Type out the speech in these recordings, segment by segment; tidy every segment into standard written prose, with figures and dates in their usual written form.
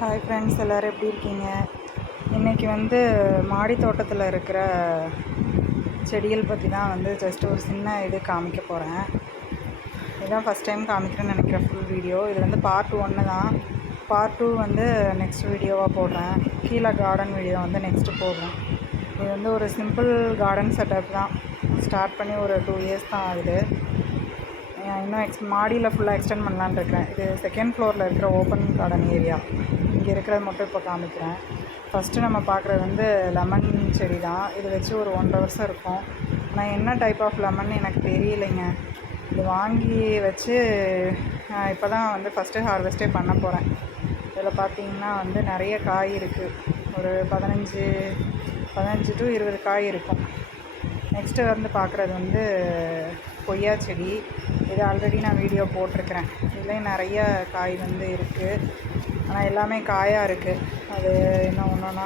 Hi friends, எல்லோரும் எப்படி இருக்கீங்க? இன்றைக்கி மாடி தோட்டத்தில் இருக்கிற செடிகள் பற்றி தான் ஜஸ்ட் ஒரு சின்ன இது காமிக்க போகிறேன். இதுதான் ஃபஸ்ட் டைம் காமிக்கிறேன்னு நினைக்கிறேன் ஃபுல் வீடியோ. இது பார்ட் 1 தான். பார்ட் 2 நெக்ஸ்ட் வீடியோவாக போடுறேன். கீழே கார்டன் வீடியோ நெக்ஸ்ட்டு போடுறேன். இது ஒரு சிம்பிள் கார்டன் செட்டப் தான். ஸ்டார்ட் பண்ணி ஒரு 2 இயர்ஸ் தான் ஆகுது. இன்னும் மாடியில் ஃபுல்லாக எக்ஸ்டெண்ட் பண்ணலான்னு இருக்கிறேன். இது செகண்ட் ஃப்ளோரில் இருக்கிற ஓப்பன் கார்டன் ஏரியா. இங்கே இருக்கிறது மட்டும் இப்போ காமிக்கிறேன். ஃபஸ்ட்டு நம்ம பார்க்குறது லெமன் செடி தான். இது வச்சு ஒரு 1.5 வருஷம் இருக்கும். ஆனால் என்ன டைப் ஆஃப் லெமன் எனக்கு தெரியலைங்க. இது வாங்கி வச்சு இப்போ தான் ஃபஸ்ட்டு ஹார்வெஸ்ட்டே பண்ண போகிறேன். இதில் பார்த்திங்கன்னா நிறைய காய் இருக்குது. ஒரு 15 to 20 காய் இருக்கும். நெக்ஸ்ட்டு பார்க்குறது கொய்யா செடி. இது ஆல்ரெடி நான் வீடியோ போட்டிருக்கிறேன். இதுலேயும் நிறைய காய் இருக்குது. ஆனால் எல்லாமே காயாக இருக்குது. அது இன்னும் ஒன்றுனா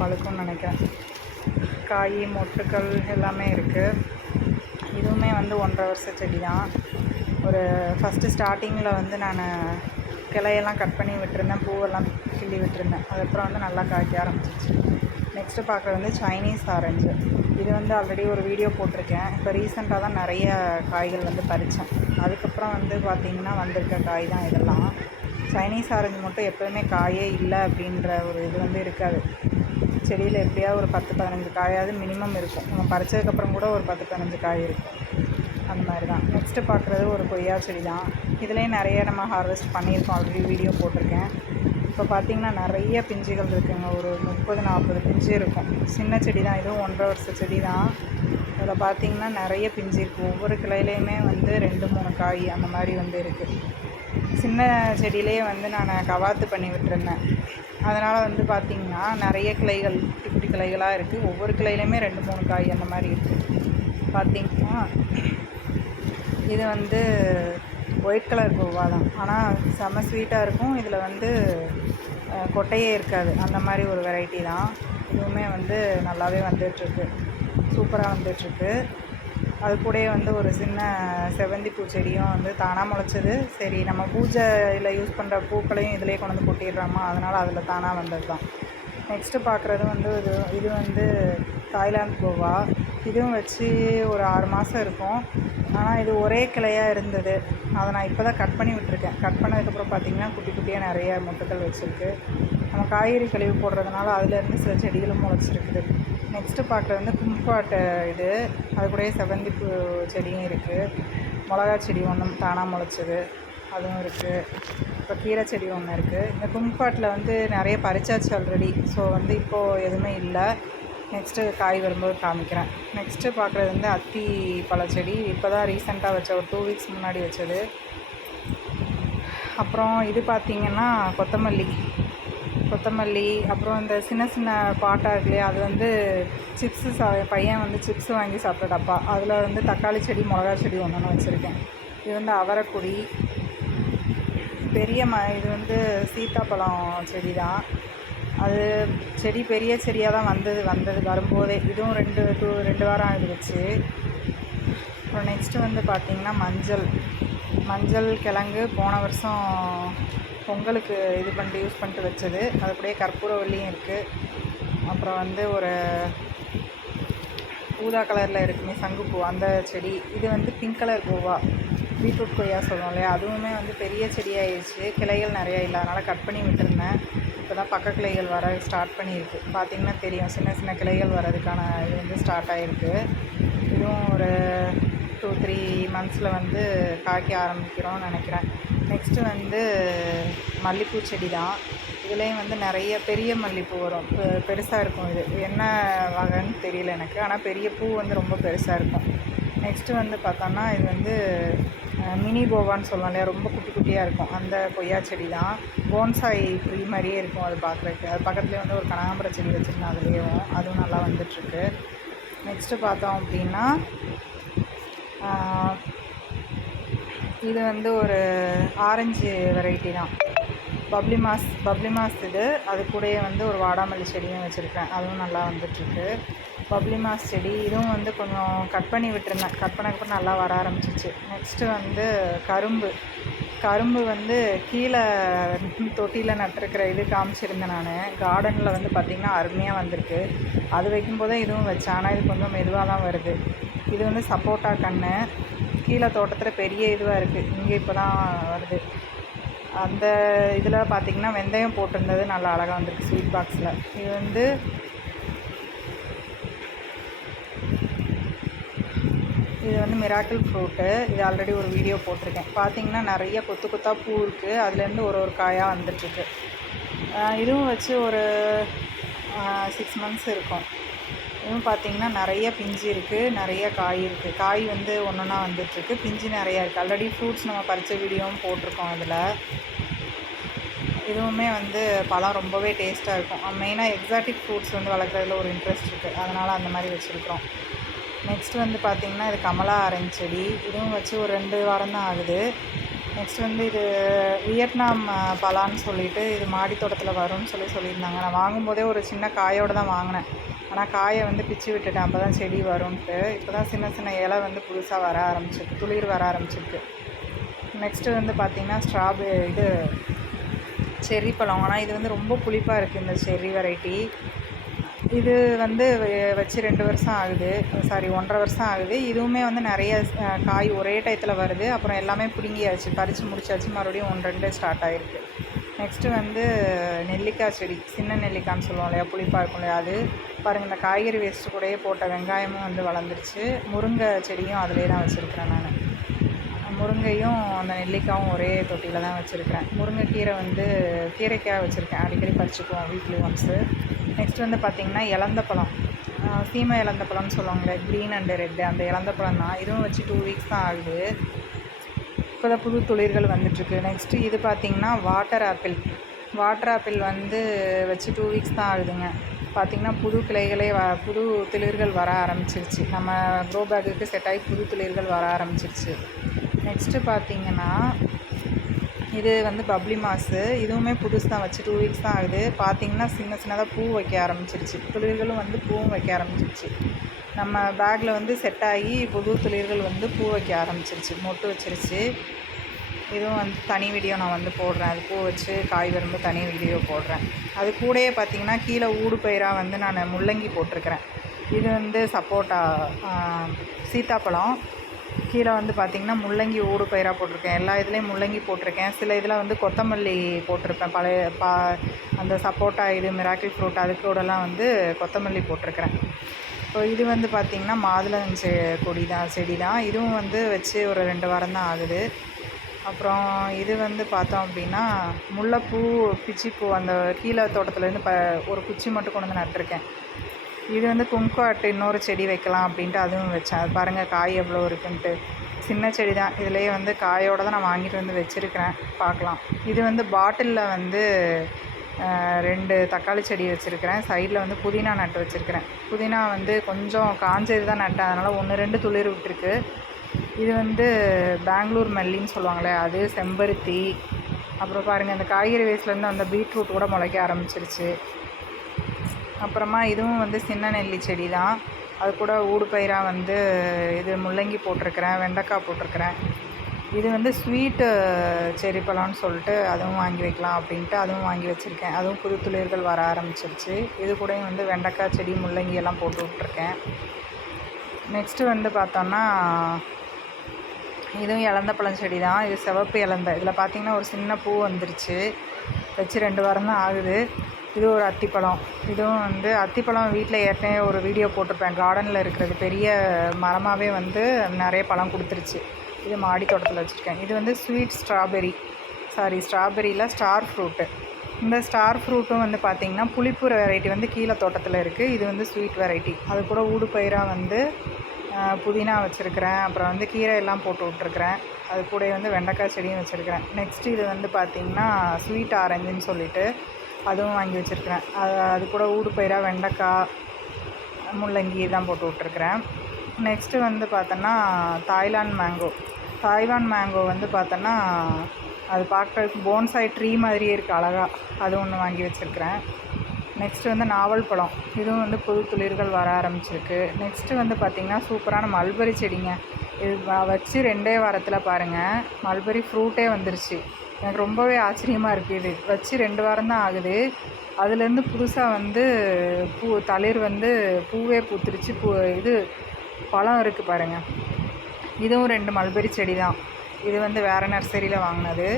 பழுக்கும்னு நினைக்கிறேன். காய் மொட்டுக்கள் எல்லாமே இருக்குது. இதுவுமே 1.5 வருஷ செடி தான். ஒரு ஃபஸ்ட்டு ஸ்டார்டிங்கில் நான் கிளையெல்லாம் கட் பண்ணி விட்டுருந்தேன், பூவெல்லாம் கிள்ளி விட்டுருந்தேன். அதுக்கப்புறம் நல்லா காய்க்க ஆரம்பிச்சிச்சு. நெக்ஸ்ட்டு பார்க்குறது சைனீஸ் ஆரஞ்சு. இது ஆல்ரெடி ஒரு வீடியோ போட்டிருக்கேன். இப்போ ரீசெண்டாக தான் நிறைய காய்கள் பறித்தேன். அதுக்கப்புறம் பார்த்திங்கன்னா வந்திருக்க காய் தான் இதெல்லாம். சைனீஸ் ஆரஞ்சு மட்டும் எப்போதுமே காயே இல்லை அப்படின்ற ஒரு இது இருக்காது. செடியில் எப்படியாவது ஒரு 10-15 காயாவது மினிமம் இருக்கும். நம்ம பறித்ததுக்கப்புறம் கூட ஒரு 10-15 காய் இருக்கும். அந்த மாதிரி தான். நெக்ஸ்ட்டு பார்க்குறது ஒரு கொய்யா செடி தான். இதுலேயும் நிறைய நம்ம ஹார்வெஸ்ட் பண்ணியிருக்கோம். ஆல்ரெடி வீடியோ போட்டிருக்கேன். இப்போ பார்த்திங்கன்னா நிறைய பிஞ்சுகள் இருக்குதுங்க. ஒரு 30-40 பிஞ்சு இருக்கும். சின்ன செடி தான். இதுவும் 1.5 வருஷ செடி தான். அதில் பார்த்திங்கன்னா நிறைய பிஞ்சு இருக்குது. ஒவ்வொரு கிளையிலையுமே 2-3 காய் அந்த மாதிரி இருக்குது. சின்ன செடியிலே நான் கவாத்து பண்ணி விட்டுருந்தேன். அதனால் பார்த்திங்கன்னா நிறைய கிளைகள் குட்டி குட்டி கிளைகளாக இருக்குது. ஒவ்வொரு கிளையிலையுமே 2-3 காய் அந்த மாதிரி இருக்குது. பார்த்திங்கன்னா இது ஒயிட் கலர் கோவா தான். ஆனால் செம்ம ஸ்வீட்டாக இருக்கும். இதில் கொட்டையே இருக்காது. அந்த மாதிரி ஒரு வெரைட்டி தான். இதுவுமே நல்லாவே வந்துட்டுருக்கு. சூப்பராக வந்துட்டுருக்கு. அது கூடயே ஒரு சின்ன செவ்வந்தி பூச்செடியும் தானாக முளைச்சது. சரி, நம்ம பூஜையில் யூஸ் பண்ணுற பூக்களையும் இதிலே கொண்டு கொட்டிடுறோமா, அதனால் அதில் தானாக வந்தது தான். நெக்ஸ்ட்டு பார்க்குறது இது தாய்லாந்து கோவா. இதுவும் வச்சு ஒரு 6 மாதம் இருக்கும். ஆனால் இது ஒரே கிளையாக இருந்தது. அதை நான் இப்போ தான் கட் பண்ணி விட்டுருக்கேன். கட் பண்ணதுக்கப்புறம் பார்த்திங்கன்னா குட்டி குட்டியாக நிறைய மொட்டுக்கள் வச்சுருக்கு. நம்ம காய்கறி கழிவு போடுறதுனால அதிலேருந்து சில செடிகளும் முளைச்சிருக்குது. நெக்ஸ்ட்டு பார்க்குறது கும்பாட்டு. இது அது கூடயே செவ்வந்தி பூ செடியும் இருக்குது. மிளகா செடி ஒன்றும் தானாக முளைச்சது, அதுவும் இருக்குது. இப்போ கீரை செடி ஒன்று இருக்குது. இந்த கும்பாட்டில் நிறைய பறிச்சாச்சு ஆல்ரெடி. ஸோ இப்போது எதுவுமே இல்லை. நெக்ஸ்ட்டு காய் வரும்போது காமிக்கிறேன். நெக்ஸ்ட்டு பார்க்குறது அத்தி பழச்செடி. இப்போ தான் ரீசெண்டாக வச்ச, ஒரு 2 வீக்ஸ் முன்னாடி வச்சது. அப்புறம் இது பார்த்திங்கன்னா கொத்தமல்லி. அப்புறம் இந்த சின்ன சின்ன பாட்டாக இருக்கு இல்லையா, அது சிப்ஸு பையன் சிப்ஸு வாங்கி சாப்பிட்ட டப்பா. அதில் தக்காளி செடி, மிளகா செடி ஒன்று வச்சுருக்கேன். இது அவரைக்குடி. பெரிய இது சீத்தாப்பழம் செடி தான். அது செடி பெரிய செடியாக தான் வந்தது வரும்போதே. இதுவும் 2 வாரம் ஆகுது வச்சு. அப்புறம் நெக்ஸ்ட்டு பார்த்திங்கன்னா மஞ்சள் கிழங்கு போன வருஷம் பொங்கலுக்கு இது பண்ணிட்டு யூஸ் பண்ணிட்டு வச்சது. அது கூடயே கற்பூரவல்லியும் இருக்குது. அப்புறம் ஒரு ஊதா கலரில் இருக்குமே சங்குப்பூ, அந்த செடி. இது பிங்க் கலர் கோவா, பீட்ரூட் கொய்யா சொல்லுவோம் இல்லையா, அதுவுமே பெரிய செடியாகிடுச்சு. கிளைகள் நிறையா இல்லை, அதனால் கட் பண்ணி விட்டுருந்தேன். இப்போ தான் பக்க கிளைகள் வர ஸ்டார்ட் பண்ணியிருக்கு. பார்த்திங்கன்னா தெரியும், சின்ன சின்ன கிளைகள் வர்றதுக்கான இது ஸ்டார்ட் ஆகிருக்கு. இதுவும் ஒரு 2-3 மந்த்ஸில் காய்க்க ஆரம்பிக்கிறோம்னு நினைக்கிறேன். நெக்ஸ்ட்டு மல்லிப்பூ செடி தான். இதுலேயும் நிறைய பெரிய மல்லிப்பூ வரும். பெருசாக இருக்கும். இது என்ன வகைன்னு தெரியல எனக்கு. ஆனால் பெரிய பூ ரொம்ப பெருசாக இருக்கும். நெக்ஸ்ட்டு பார்த்தோன்னா இது மினி கோவான்னு சொல்லலாம் இல்லையா, ரொம்ப குட்டி குட்டியாக இருக்கும். அந்த கொய்யா செடி தான். போன்சாய் ட்ரீ மாதிரியே இருக்கும் அது பார்க்குறதுக்கு. அது பக்கத்துலேயே ஒரு கனகாம்பர செடி வச்சுருந்தேன். அதுலேயும் அதுவும் நல்லா வந்துட்டுருக்கு. நெக்ஸ்ட்டு பார்த்தோம் அப்படின்னா இது ஒரு ஆரஞ்சு வெரைட்டி தான். பப்ளி மாஸ் இது. அது கூடயே ஒரு வாடாமல்லி செடியும் வச்சுருக்கேன். அதுவும் நல்லா வந்துட்டுருக்கு. பப்ளி மாஸ் செடி இதுவும் கொஞ்சம் கட் பண்ணி விட்டுருந்தேன். கட் பண்ணதுக்கப்புறம் நல்லா வர ஆரம்பிச்சிச்சு. நெக்ஸ்ட்டு கரும்பு. கரும்பு வந்து கீழே தொட்டியில் நட்டிருக்கிற இது காமிச்சிருந்தேன் நான். கார்டனில் வந்து பார்த்திங்கன்னா அருமையாக வந்திருக்கு. அது வைக்கும்போதே இதுவும் வச்சேன். ஆனால் இது கொஞ்சம் மெதுவாக தான் வருது. இது வந்து சப்போட்டா கன்று. கீழே தோட்டத்தில் பெரிய இதுவாக இருக்குது. இங்கே இப்போ தான் வருது. அந்த இதில் பார்த்திங்கன்னா வெந்தயம் போட்டிருந்தது நல்லா அழகாக வந்திருக்கு ஸ்வீட் பாக்ஸில். இது வந்து மிராக்கிள் ஃப்ரூட்டு. இது ஆல்ரெடி ஒரு வீடியோ போட்டிருக்கேன். பார்த்திங்கன்னா நிறைய கொத்து கொத்தாக பூ இருக்குது. அதுலேருந்து ஒரு காயாக வந்துட்டுருக்கு. இதுவும் வச்சு ஒரு 6 மந்த்ஸ் இருக்கும். இதுவும் பார்த்திங்கன்னா நிறைய பிஞ்சு இருக்குது, நிறைய காய் இருக்குது. காய் வந்து ஒன்றா வந்துட்டுருக்கு, பிஞ்சு நிறையா இருக்குது. ஆல்ரெடி ஃப்ரூட்ஸ் நம்ம பறித்த வீடியோவும் போட்டிருக்கோம். அதில் இதுவுமே வந்து பழம் ரொம்பவே டேஸ்ட்டாக இருக்கும். மெயினாக எக்ஸாட்டிக் ஃப்ரூட்ஸ் வந்து வளர்க்குறதுல ஒரு இன்ட்ரெஸ்ட் இருக்குது. அதனால் அந்த மாதிரி வச்சுருக்கிறோம். நெக்ஸ்ட் வந்து பார்த்திங்கன்னா இது கமலா ஆரஞ்சு செடி. இதுவும் வச்சு ஒரு 2 வாரம் தான் ஆகுது. நெக்ஸ்ட் வந்து இது வியட்நாம் பலான்னு சொல்லிட்டு இது மாடி தோட்டத்தில் வரும்னு சொல்லியிருந்தாங்க. நான் வாங்கும்போதே ஒரு சின்ன காயோடு தான் வாங்கினேன். ஆனால் காயை வந்து பிச்சு விட்டுட்டேன். அப்போ தான் செடி வரும்ன்ட்டு. இப்போ தான் சின்ன சின்ன இலை வந்து புதுசாக வர ஆரம்பிச்சிருக்கு, துளிர் வர ஆரம்பிச்சிருக்கு. நெக்ஸ்ட்டு வந்து பார்த்திங்கன்னா இது செர்ரி பழம். ஆனால் இது வந்து ரொம்ப புளிப்பாக இருக்குது இந்த செர்ரி வெரைட்டி. இது வந்து வச்சு 2 வருஷம் ஆகுது, 1.5 வருஷம் ஆகுது. இதுவுமே வந்து நிறைய காய் ஒரே டயத்தில் வருது. அப்புறம் எல்லாமே பிடுங்கியாச்சு, பறித்து முடிச்சாச்சு. மறுபடியும் 1-2 ஸ்டார்ட் ஆகிருக்கு. நெக்ஸ்ட்டு வந்து நெல்லிக்காய் செடி, சின்ன நெல்லிக்காய்ன்னு சொல்லுவோம் இல்லையா, புளிப்பாக இருக்கும் இல்லையா, அது பாருங்கள். இந்த காய்கறி வேஸ்ட்டு கூடயே போட்ட வெங்காயமும் வந்து வளர்ந்துருச்சு. முருங்கை செடியும் அதிலே தான் வச்சுருக்கிறேன் நான். முருங்கையும் அந்த நெல்லிக்காயும் ஒரே தொட்டியில் தான் வச்சுருக்கிறேன். முருங்கைக்கீரை வந்து கீரைக்காய் வச்சுருக்கேன். அடிக்கடி பறிச்சுக்குவோம் வீக்லி ஒன்ஸு. நெக்ஸ்ட் வந்து பார்த்திங்கன்னா இலந்த பழம், சீமை இலந்த பழம்னு சொல்லுவாங்களே, க்ரீன் அண்டு ரெட்டு, அந்த இலந்த பழம் தான். இதுவும் வச்சு 2 வீக்ஸ் தான் ஆகுது. இப்போ தான் புது துளிர்கள் வந்துட்டுருக்கு. நெக்ஸ்ட்டு இது பார்த்திங்கன்னா வாட்டர் ஆப்பிள் வந்து வச்சு 2 வீக்ஸ் தான் ஆகுதுங்க. பார்த்திங்கன்னா புது கிளைகளே புது துளிர்கள் வர ஆரம்பிச்சிருச்சு. நம்ம க்ரோ பேக்குக்கு செட் ஆகி புது துளிர்கள் வர ஆரம்பிச்சிருச்சு. நெக்ஸ்ட்டு பார்த்திங்கன்னா இது வந்து பப்ளி மாஸு. இதுவுமே புதுசு தான், வச்சு 2 வீக்ஸ் தான் ஆகுது. பார்த்திங்கன்னா சின்னதாக பூ வைக்க ஆரம்பிச்சிருச்சு. துளிர்களும் வந்து பூவும் வைக்க ஆரம்பிச்சிருச்சு. நம்ம பேக்கில் வந்து செட் ஆகி புது துளிர்கள் வந்து பூ வைக்க ஆரம்பிச்சிருச்சு, மொட்டு வச்சிருச்சு. இதுவும் வந்து தனி வீடியோ நான் வந்து போடுறேன். அது பூ வச்சு காய் வரும்போது தனி வீடியோ போடுறேன். அது கூடயே பார்த்திங்கன்னா கீழே ஊடு பயிராக வந்து நான் முள்ளங்கி போட்டிருக்கிறேன். இது வந்து சப்போட்டா சீத்தாப்பழம். கீழே வந்து பார்த்திங்கன்னா முள்ளங்கி ஊடு பயிராக போட்டிருக்கேன். எல்லா இதுலேயும் முள்ளங்கி போட்டிருக்கேன். சில இதில் வந்து கொத்தமல்லி போட்டிருப்பேன். பழைய அந்த சப்போட்டா இது மிராக்கிள் ஃப்ரூட் அது கூடலாம் வந்து கொத்தமல்லி போட்டிருக்கிறேன். இப்போ இது வந்து பார்த்திங்கன்னா மாதுளஞ்செ செடி தான். இதுவும் வந்து வச்சு ஒரு 2 வாரம் தான் ஆகுது. அப்புறம் இது வந்து பார்த்தோம் அப்படின்னா முல்லைப்பூ, பிச்சிப்பூ, அந்த கீழே தோட்டத்துலேருந்து ஒரு குச்சி மட்டும் கொண்டு வந்து நட்டிருக்கேன். இது வந்து கும்குவாட் இன்னொரு செடி வைக்கலாம் அப்படின்ட்டு அதுவும் வச்சேன். அது பாருங்கள் காய் எவ்வளோ இருக்குன்ட்டு. சின்ன செடி தான். இதுலேயே வந்து காயோடு தான் நான் வாங்கிட்டு வந்து வச்சுருக்கிறேன். பார்க்கலாம். இது வந்து பாட்டிலில் வந்து 2 தக்காளி செடி வச்சுருக்கிறேன். சைடில் வந்து புதினா நட்டு வச்சுருக்கிறேன். புதினா வந்து கொஞ்சம் காஞ்சது தான் நட்டேன், அதனால் 1-2 துளிர் விட்டுருக்கு. இது வந்து பெங்களூர் மல்லின்னு சொல்லுவாங்களே, அது செம்பருத்தி. அப்புறம் பாருங்கள் இந்த காய்கறி வேஸ்ட்லேருந்து அந்த பீட்ரூட் கூட முளைக்க ஆரம்பிச்சிருச்சு. அப்புறமா இதுவும் வந்து சின்ன நெல்லி செடி தான். அது கூட ஊடு பயிராக வந்து இது முள்ளங்கி போட்டிருக்கிறேன், வெண்டைக்காய் போட்டிருக்கிறேன். இது வந்து ஸ்வீட்டு செரி பழம்னு சொல்லிட்டு அதுவும் வாங்கி வைக்கலாம் அப்படின்ட்டு அதுவும் வாங்கி வச்சுருக்கேன். அதுவும் புது துளிர்கள் வர ஆரம்பிச்சிருச்சு. இது கூடயும் வந்து வெண்டைக்காய் செடி, முள்ளங்கி எல்லாம் போட்டு விட்ருக்கேன். நெக்ஸ்ட்டு வந்து பார்த்தோன்னா இதுவும் இலந்த பழம் செடி தான். இது சிவப்பு இலந்த. இதில் பார்த்திங்கன்னா ஒரு சின்ன பூ வந்துருச்சு. வச்சு 2 வாரம் தான் ஆகுது. இது ஒரு அத்திப்பழம். இதுவும் வந்து அத்திப்பழம் வீட்டில் ஏற்கனவே ஒரு வீடியோ போட்டிருப்பேன். கார்டனில் இருக்கிறது பெரிய மரமாகவே வந்து நிறைய பழம் கொடுத்துருச்சு. இது மாடி தோட்டத்தில் வச்சுருக்கேன். இது வந்து ஸ்ட்ராபெரியில் ஸ்டார் ஃப்ரூட்டு. இந்த ஸ்டார் ஃப்ரூட்டும் வந்து பார்த்திங்கன்னா புளிப்பு வெரைட்டி வந்து கீழே தோட்டத்தில் இருக்குது. இது வந்து ஸ்வீட் வெரைட்டி. அது கூட ஊடு பயிராக வந்து புதினா வச்சுருக்கிறேன். அப்புறம் வந்து கீரை எல்லாம் போட்டு விட்ருக்குறேன். அது கூட வந்து வெண்டைக்காய் செடியும் வச்சுருக்கிறேன். நெக்ஸ்ட்டு இது வந்து பார்த்திங்கன்னா ஸ்வீட் ஆரஞ்சுன்னு சொல்லிட்டு அதுவும் வாங்கி வச்சுருக்கிறேன். அது கூட ஊடு பயிராக வெண்டைக்காய், முள்ளங்கி தான் போட்டு விட்ருக்குறேன். நெக்ஸ்ட்டு வந்து பார்த்தோன்னா தாய்வான் மேங்கோ வந்து பார்த்தோன்னா அது பார்க்குறதுக்கு போன்சாய் ட்ரீ மாதிரியே இருக்குது அழகாக. அது ஒன்று வாங்கி வச்சுருக்கிறேன். நெக்ஸ்ட்டு வந்து நாவல் பழம். இதுவும் வந்து புது துளிர்கள் வர ஆரம்பிச்சிருக்கு. நெக்ஸ்ட்டு வந்து பார்த்திங்கன்னா சூப்பரான மல்பரி செடிங்க. இது வச்சு 2 வாரத்தில் பாருங்கள் மல்பெரி ஃப்ரூட்டே வந்துருச்சு. எனக்கு ரொம்பவே ஆச்சரியமாக இருக்குது. இது வச்சு 2 வாரம் தான் ஆகுது. அதுலேருந்து புதுசாக வந்து தளிர் வந்து பூவே பூத்துருச்சு. இது பழம் இருக்குது பாருங்கள். இதுவும் 2 மல்பெரி செடி தான். இது வந்து வேறு நர்சரியில் வாங்கினது.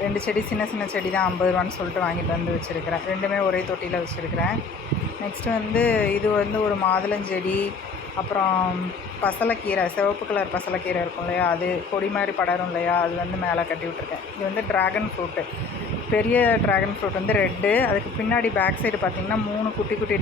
2 செடி சின்ன சின்ன செடி தான் 50 ரூபான்னு சொல்லிட்டு வாங்கிட்டு வந்து வச்சுருக்கிறேன். 2மே ஒரே தொட்டியில் வச்சுருக்கிறேன். நெக்ஸ்ட்டு வந்து இது வந்து ஒரு மாதுளஞ்செடி, அப்புறம் பசலைக்கீரை, சிவப்பு கலர் பசலைக்கீரை இருக்கும் இல்லையா, அது கொடி மாதிரி படரும் இல்லையா, அது வந்து மேலே கட்டி விட்ருக்கேன். இது வந்து ட்ராகன் ஃப்ரூட்டு, பெரிய ட்ராகன் ஃப்ரூட் வந்து ரெட்டு. அதுக்கு பின்னாடி பேக் சைடு பார்த்திங்கன்னா 3 குட்டி குட்டி